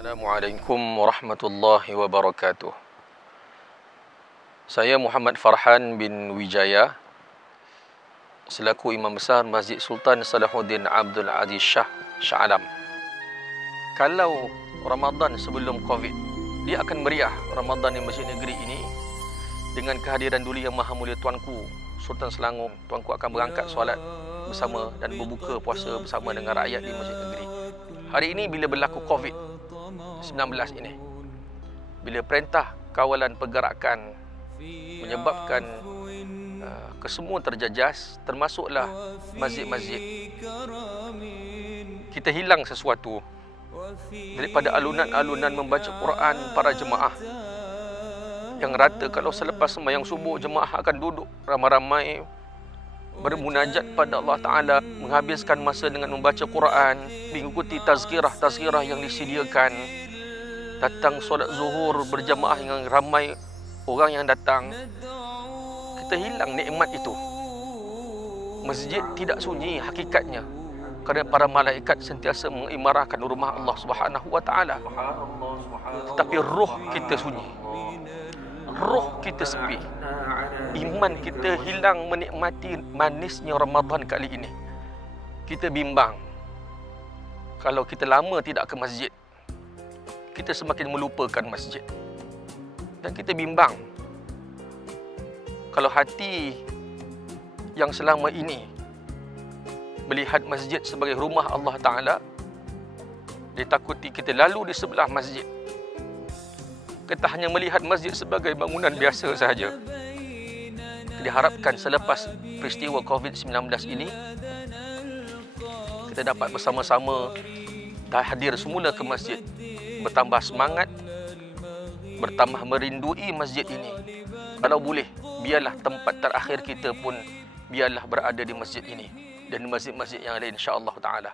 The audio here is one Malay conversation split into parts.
Assalamualaikum warahmatullahi wabarakatuh. Saya Muhammad Farhan bin Wijaya selaku Imam Besar Masjid Sultan Salahuddin Abdul Aziz Shah Alam. Kalau Ramadan sebelum Covid, dia akan meriah Ramadan di Masjid Negeri ini dengan kehadiran Duli Yang Maha Mulia Tuanku Sultan Selangor. Tuanku akan berangkat solat bersama dan berbuka puasa bersama dengan rakyat di Masjid Negeri. Hari ini bila berlaku Covid-19 ini, bila perintah kawalan pergerakan menyebabkan kesemua terjajas, termasuklah masjid-masjid, kita hilang sesuatu daripada alunan-alunan membaca Quran para jemaah yang rata. Kalau selepas sembahyang subuh, jemaah akan duduk ramai-ramai bermunajat pada Allah Ta'ala, menghabiskan masa dengan membaca Quran, mengikuti tazkirah yang disediakan, datang solat zuhur berjamaah dengan ramai orang yang datang. Kita hilang nikmat itu. Masjid tidak sunyi hakikatnya, kerana para malaikat sentiasa mengimarahkan rumah Allah Subhanahu wa Ta'ala. Tetapi roh kita sunyi, roh kita sepi, iman kita hilang menikmati manisnya Ramadan kali ini. Kita bimbang. Kalau kita lama tidak ke masjid, kita semakin melupakan masjid. Dan kita bimbang kalau hati yang selama ini melihat masjid sebagai rumah Allah Ta'ala, ditakuti kita lalu di sebelah masjid, kita hanya melihat masjid sebagai bangunan biasa sahaja. Diharapkan selepas peristiwa Covid-19 ini, kita dapat bersama-sama hadir semula ke masjid, bertambah semangat, bertambah merindui masjid ini. Kalau boleh, biarlah tempat terakhir kita pun biarlah berada di masjid ini dan masjid-masjid yang lain, insya-Allah Ta'ala.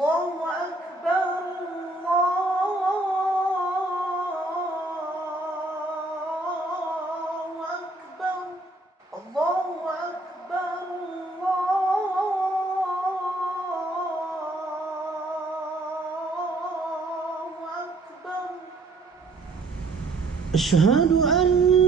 Allahu Akbar, Allahu Akbar, Allahu Akbar, Allahu Akbar. Asyhadu an